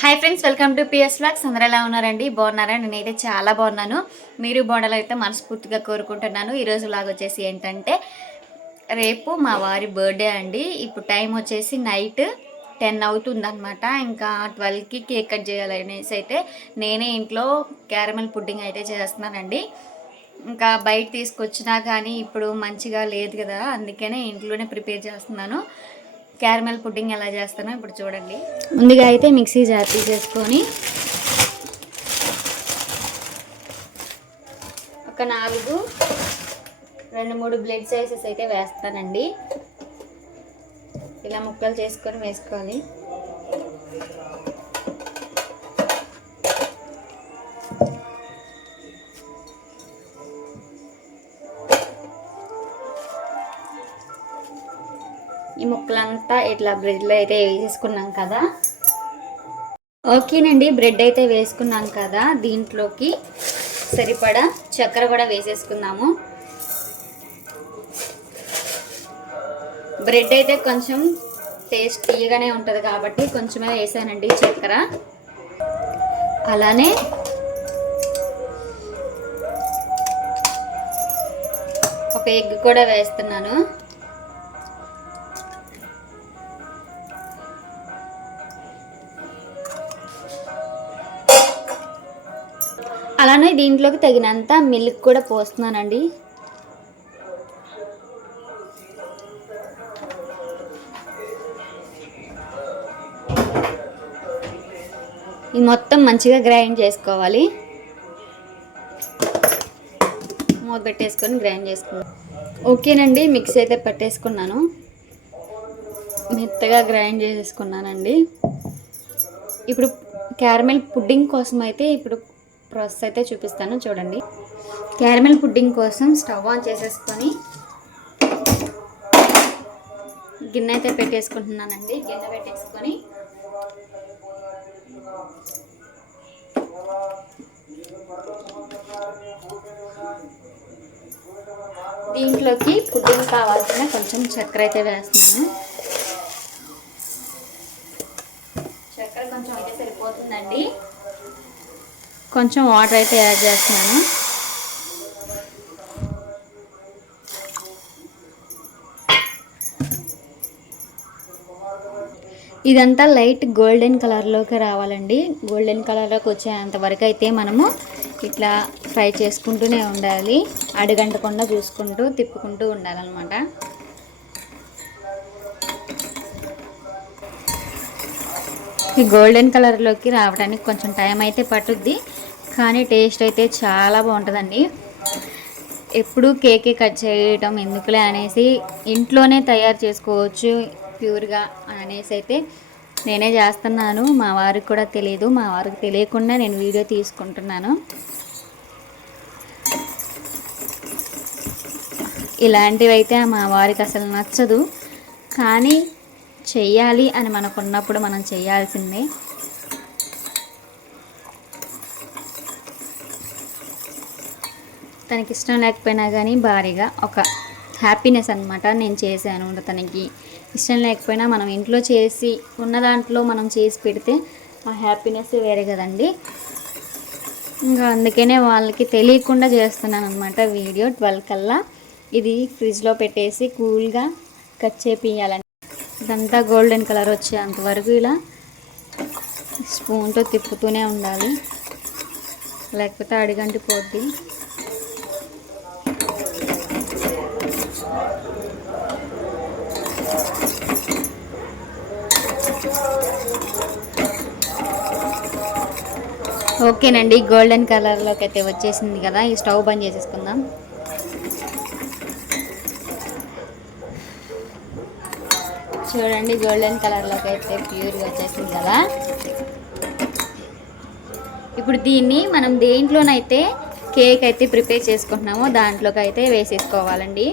Hi friends, welcome to PS vlogs. అందరూ ఎలా ఉన్నారండి? బాగున్నారా? నేనైతే చాలా బాగున్నాను. మీరు బాగుండాలని అయితే మనస్ఫూర్తిగా కోరుకుంటున్నాను. ఈరోజు వ్లాగ్ వచ్చేసి ఏంటంటే, రేపు మా వారి బర్త్డే అండి. ఇప్పుడు టైం వచ్చేసి నైట్ 10 అవుతుందన్నమాట. ఇంకా 12కి కేక్ కట్ చేయాలనేసి అయితే నేనే ఇంట్లో క్యారమెల్ పుడ్డింగ్ అయితే చేస్తున్నానండి. ఇంకా బయట తీసుకొచ్చినా కానీ ఇప్పుడు మంచిగా లేదు కదా, అందుకనే ఇంట్లోనే ప్రిపేర్ చేస్తున్నాను. క్యారమెల్ పుడ్డింగ్ ఎలా చేస్తానో ఇప్పుడు చూడండి. ముందుగా అయితే మిక్సీ జార్ తీసేసుకొని ఒక 2-3 బ్లెడ్ సైజెస్ అయితే వేస్తానండి. ఇలా ముక్కలు చేసుకొని వేసుకోవాలి. ఈ ముక్కలంతా ఇట్లా బ్రెడ్లో అయితే వేసేసుకున్నాం కదా. ఓకేనండి, బ్రెడ్ అయితే వేసుకున్నాం కదా, దీంట్లోకి సరిపడా చక్కెర కూడా వేసేసుకుందాము. బ్రెడ్ అయితే కొంచెం టేస్ట్ తీయగానే ఉంటుంది కాబట్టి కొంచెమే వేసానండి చక్కెర. అలానే ఒక ఎగ్ కూడా వేస్తున్నాను. అలానే దీంట్లోకి తగినంత మిల్క్ కూడా పోస్తున్నానండి. ఇది మొత్తం మంచిగా గ్రైండ్ చేసుకోవాలి. మూత పెట్టేసుకొని గ్రైండ్ చేసుకున్నాను. ఓకేనండి, మిక్స్ అయితే పెట్టేసుకున్నాను. మెత్తగా గ్రైండ్ చేసేసుకున్నానండి. ఇప్పుడు క్యారమెల్ పుడ్డింగ్ కోసం అయితే ఇప్పుడు ప్రాసెస్ అయితే చూపిస్తాను చూడండి. క్యారమెల్ పుడ్డింగ్ కోసం స్టవ్ ఆన్ చేసేసుకొని గిన్నె అయితే పెట్టేసుకుంటున్నానండి. గిన్నె పెట్టేసుకొని దీంట్లోకి పుడ్డింగ్ కావాల్సిన కొంచెం చక్కెర అయితే వేస్తున్నాను. చక్కెర కొంచెం అయితే సరిపోతుందండి. కొంచెం వాటర్ అయితే యాడ్ చేస్తున్నాను. ఇదంతా లైట్ గోల్డెన్ కలర్లోకి రావాలండి. గోల్డెన్ కలర్లోకి వచ్చేంత వరకు అయితే మనము ఇట్లా ఫ్రై చేసుకుంటూనే ఉండాలి. అడుగంటకుండా చూసుకుంటూ తిప్పుకుంటూ ఉండాలన్నమాట. ఈ గోల్డెన్ కలర్లోకి రావడానికి కొంచెం టైం అయితే పట్టుద్ది, కానీ టేస్ట్ అయితే చాలా బాగుంటుందండి. ఎప్పుడు కేకే కట్ చేయడం ఎందుకులే అనేసి ఇంట్లోనే తయారు చేసుకోవచ్చు ప్యూర్గా అనేసి అయితే నేనే చేస్తున్నాను. మా వారికి కూడా తెలియదు, మా వారికి తెలియకుండా నేను వీడియో తీసుకుంటున్నాను. ఇలాంటివి అయితే మా వారికి అసలు నచ్చదు, కానీ చెయ్యాలి అని మనకున్నప్పుడు మనం చేయాల్సిందే. తనకి ఇష్టం లేకపోయినా కానీ భారీగా ఒక హ్యాపీనెస్ అనమాట. నేను చేశాను, తనకి ఇష్టం లేకపోయినా మనం ఇంట్లో చేసి ఉన్న దాంట్లో మనం చేసి పెడితే ఆ హ్యాపీనెస్ వేరే కదండి. ఇంకా అందుకనే వాళ్ళకి తెలియకుండా చేస్తున్నాను అనమాట వీడియో. 12 కల్లా ఇది ఫ్రిడ్జ్లో పెట్టేసి కూల్గా కట్ చేపియాలండి. ఇదంతా గోల్డెన్ కలర్ వచ్చేంతవరకు ఇలా స్పూన్తో తిప్పుతూనే ఉండాలి, లేకపోతే అడిగంటి పోద్ది. ఓకేనండి, గోల్డెన్ కలర్లోకి అయితే వచ్చేసింది కదా. ఈ స్టవ్ బంద్ చేసేసుకుందాం. చూడండి, గోల్డెన్ కలర్లోకి అయితే ప్యూర్గా వచ్చేసింది కదా. ఇప్పుడు దీన్ని మనం దేంట్లోనైతే కేక్ అయితే ప్రిపేర్ చేసుకుంటున్నామో దాంట్లోకి అయితే వేసేసుకోవాలండి.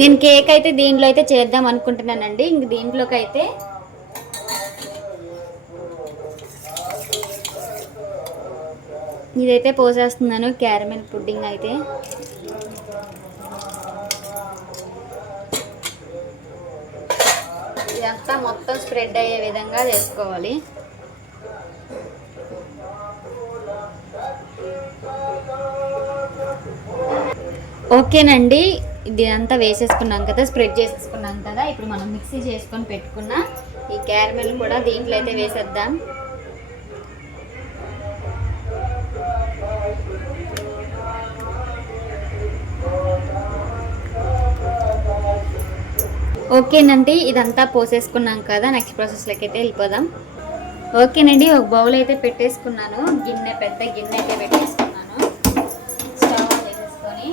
నేను కేక్ అయితే దీంట్లో అయితే చేద్దాం అనుకుంటున్నానండి. ఇంక దీంట్లోకి అయితే ఇదైతే పోసేస్తున్నాను క్యారమెల్ పుడ్డింగ్ అయితే. ఇదంతా మొత్తం స్ప్రెడ్ అయ్యే విధంగా చేసుకోవాలి. ఓకేనండి, ఇది అంతా వేసేసుకున్నాం కదా, స్ప్రెడ్ చేసేసుకున్నాం కదా. ఇప్పుడు మనం మిక్సీ చేసుకొని పెట్టుకున్న ఈ క్యారమెల్ కూడా దీంట్లో అయితే వేసేద్దాం. ఓకేనండి, ఇదంతా పోసేసుకున్నాం కదా, నెక్స్ట్ ప్రాసెస్లోకి అయితే వెళ్ళిపోదాం. ఓకేనండి, ఒక బౌల్ అయితే పెట్టేసుకున్నాను, పెద్ద గిన్నె అయితే పెట్టేసుకున్నాను. స్టవ్ ఆన్ చేసేసుకొని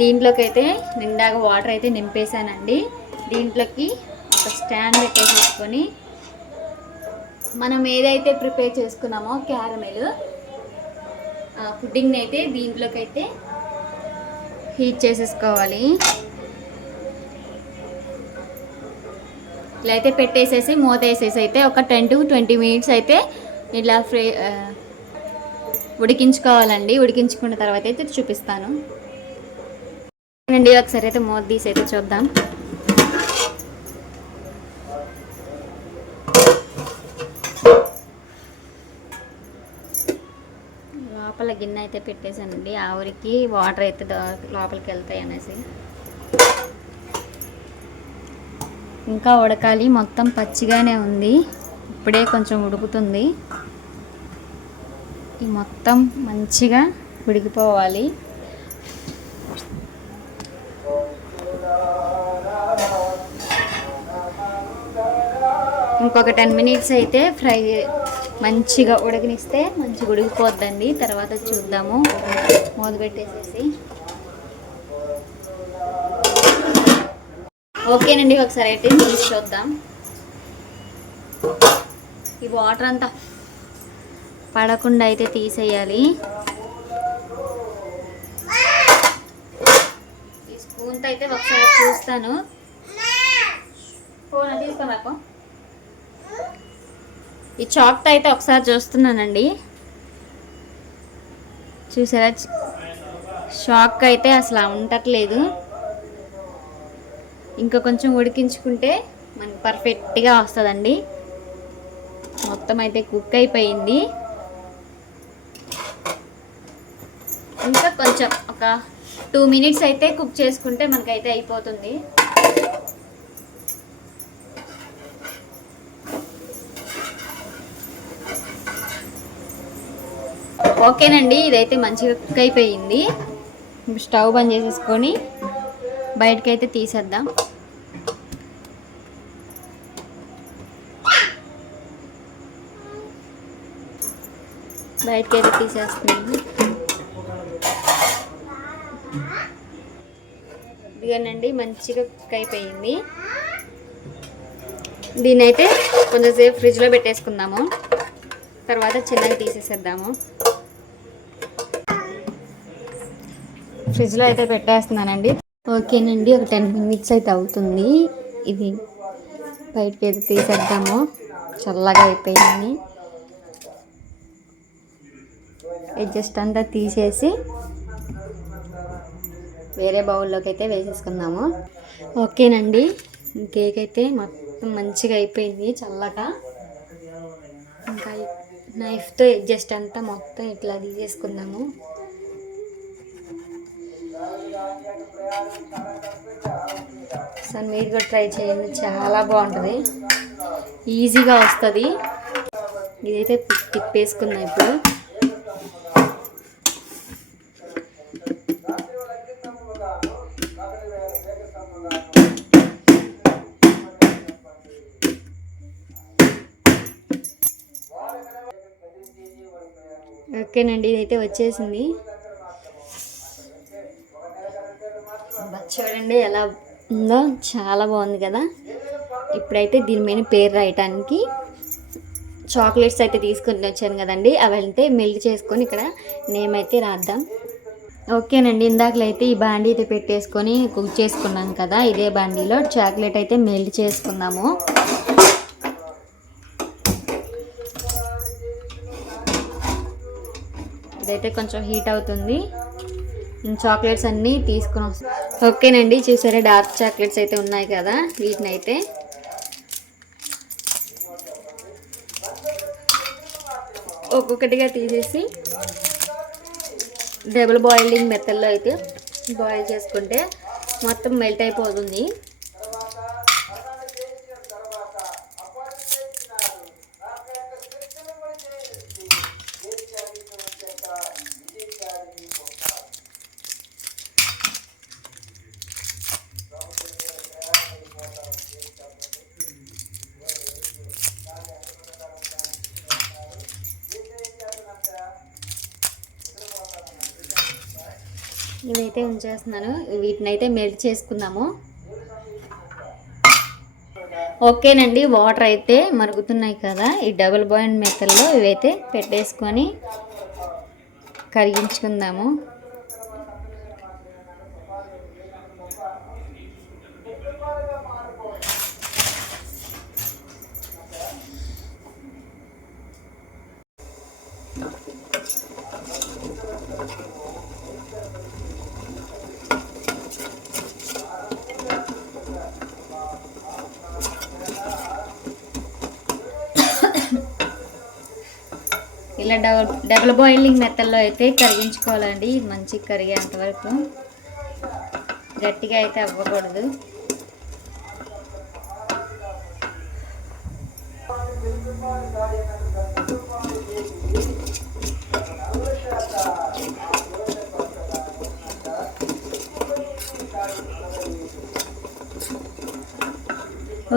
దీంట్లోకి అయితే నిండాగా వాటర్ అయితే నింపేసానండి. దీంట్లోకి ఒక స్టాండ్ పెట్టేసేసుకొని మనం ఏదైతే ప్రిపేర్ చేసుకున్నామో క్యారమెల్ పుడ్డింగ్ని అయితే దీంట్లోకి అయితే హీట్ చేసేసుకోవాలి. ఇలా అయితే పెట్టేసేసి మూత వేసేసి అయితే ఒక 10 to 20 minutes అయితే ఇలా ఉడికించుకోవాలండి. ఉడికించుకున్న తర్వాత అయితే చూపిస్తాను అండి. ఒకసారి అయితే మూత తీసి అయితే చూద్దాం. లోపల గిన్నె అయితే పెట్టేసానండి, ఆవిరికి వాటర్ అయితే లోపలికి వెళ్తాయి అనేసి. ఇంకా ఉడకాలి, మొత్తం పచ్చిగానే ఉంది, ఇప్పుడే కొంచెం ఉడుకుతుంది. ఈ మొత్తం మంచిగా ఉడికిపోవాలి. ఇంకొక 10 minutes అయితే మంచిగా ఉడకనిస్తే మంచిగా ఉడికిపోద్దండి. తర్వాత చూద్దాము, మూత పెట్టేసేసి. ఓకేనండి, ఒకసారి అయితే తీసి చూద్దాం. ఈ వాటర్ అంతా పడకుండా అయితే తీసేయాలి. ఈ స్పూన్తో అయితే ఒకసారి చూస్తాను. ఫోన్ తీసుకోమాకు. ఈ చాక్తో అయితే ఒకసారి చూస్తున్నానండి. చూసారా, షాక్ అయితే అసలు ఉండట్లేదు. ఇంకా కొంచెం ఉడికించుకుంటే మనకి పర్ఫెక్ట్గా వస్తుందండి. మొత్తం అయితే కుక్ అయిపోయింది. ఇంకా కొంచెం ఒక 2 minutes అయితే కుక్ చేసుకుంటే మనకైతే అయిపోతుంది. ఓకేనండి, ఇదైతే మంచిగా కుక్ అయిపోయింది. స్టవ్ బంద్ చేసేసుకొని బయటకైతే తీసేద్దాం. బయటకైతే తీసేస్తున్నాను. ఇదిగోనండి, మంచిగా కుక్ అయిపోయింది. దీన్ని అయితే కొంచెంసేపు ఫ్రిడ్జ్లో పెట్టేసుకుందాము, తర్వాత చిన్నగా తీసేసేద్దాము. ఫ్రిడ్జ్లో అయితే పెట్టేస్తున్నానండి. ఓకేనండి, ఒక 10 minutes అయితే అవుతుంది. ఇది బయటకి అయితే తీసేద్దాము, చల్లగా అయిపోయింది. జస్ట్ అంతా తీసేసి వేరే బౌల్లోకి అయితే వేసేసుకుందాము. ఓకేనండి, కేక్ అయితే మొత్తం మంచిగా అయిపోయింది చల్లగా. ఇంకా నైఫ్తో జస్ట్ అంతా మొత్తం ఇట్లా తీసేసుకుందాము. సార్ మీరు కూడా ట్రై చేయండి, చాలా బాగుంటుంది, ఈజీగా వస్తుంది. ఇదైతే తిప్పేసుకున్నా ఇప్పుడు. ఓకేనండి, ఇదైతే వచ్చేసింది. చూడండి ఎలా ఉందో, చాలా బాగుంది కదా. ఇప్పుడైతే దీని మీద పేరు రాయటానికి చాక్లెట్స్ అయితే తీసుకొని వచ్చాను కదండి, అవంటే మెల్ట్ చేసుకొని ఇక్కడ నేమ్ అయితే రాద్దాం. ఓకేనండి, ఇందాకలో అయితే ఈ బాండీ అయితే పెట్టేసుకొని కుక్ చేసుకున్నాం కదా, ఇదే బాండీలో చాక్లెట్ అయితే మెల్ట్ చేసుకుందాము. ఇదైతే కొంచెం హీట్ అవుతుంది. చాక్లెట్స్ అన్నీ తీసుకుని ఓకేనండి, చూసారా డార్క్ చాక్లెట్స్ అయితే ఉన్నాయి కదా, వీటిని అయితే ఒక్కొక్కటిగా తీసేసి డబుల్ బాయిలింగ్ మెథడ్లో అయితే బాయిల్ చేసుకుంటే మొత్తం మెల్ట్ అయిపోతుంది. ఇవైతే ఉంచేస్తున్నాను, వీటిని అయితే మెల్ట్ చేసుకుందాము. ఓకేనండి, వాటర్ అయితే మరుగుతున్నాయి కదా, ఈ డబుల్ బాయిల్ మెథడ్లో ఇవైతే పెట్టేసుకొని కరిగించుకుందాము. ఇలా డబుల్ బాయిలింగ్ మెథడ్లో అయితే కరిగించుకోవాలండి, మంచి కరిగేంత వరకు, గట్టిగా అయితే అవ్వకూడదు.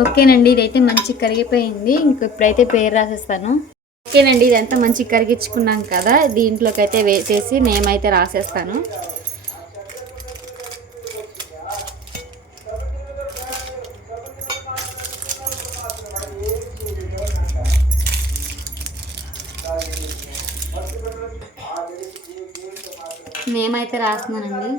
ఓకేనండి, ఇదైతే మంచి కరిగిపోయింది. ఇంక ఇప్పుడైతే పేరు రాసేస్తాను. ఓకేనండి, ఇదంతా మంచి కరిగించుకున్నాం కదా, దీంట్లోకి అయితే వేసేసి నేమైతే రాసేస్తాను. నేమైతే రాస్తున్నానండి.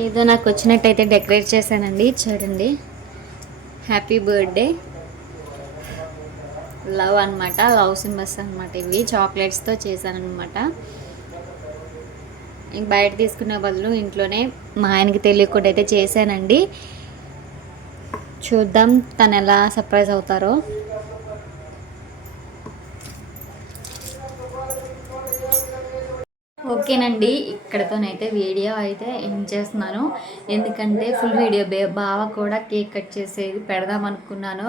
ఏదో నాకు వచ్చినట్టయితే డెకరేట్ చేశానండి, చూడండి. హ్యాపీ బర్త్డే లవ్ అనమాట, లవ్ సింబల్స్ అనమాట, ఇవి చాక్లెట్స్తో చేశాను అనమాట. ఇంక బయట తీసుకునే బదులు ఇంట్లోనే మా ఆయనకి తెలియకుండా అయితే చేశానండి. చూద్దాం తను ఎలా సర్ప్రైజ్ అవుతారో. ఓకేనండి, ఇక్కడతోనైతే వీడియో అయితే ఎండ్ చేస్తున్నాను. ఎందుకంటే ఫుల్ వీడియో బావ కూడా కేక్ కట్ చేసేది పెడదాం అనుకున్నాను,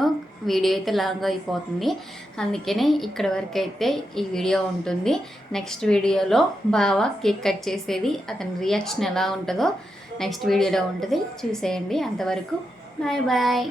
వీడియో అయితే లాంగ్ అయిపోతుంది. అందుకనే ఇక్కడ వరకు అయితే ఈ వీడియో ఉంటుంది. నెక్స్ట్ వీడియోలో బావ కేక్ కట్ చేసేది, అతని రియాక్షన్ ఎలా ఉంటుందో నెక్స్ట్ వీడియోలో ఉంటుంది, చూసేయండి. అంతవరకు బాయ్ బాయ్.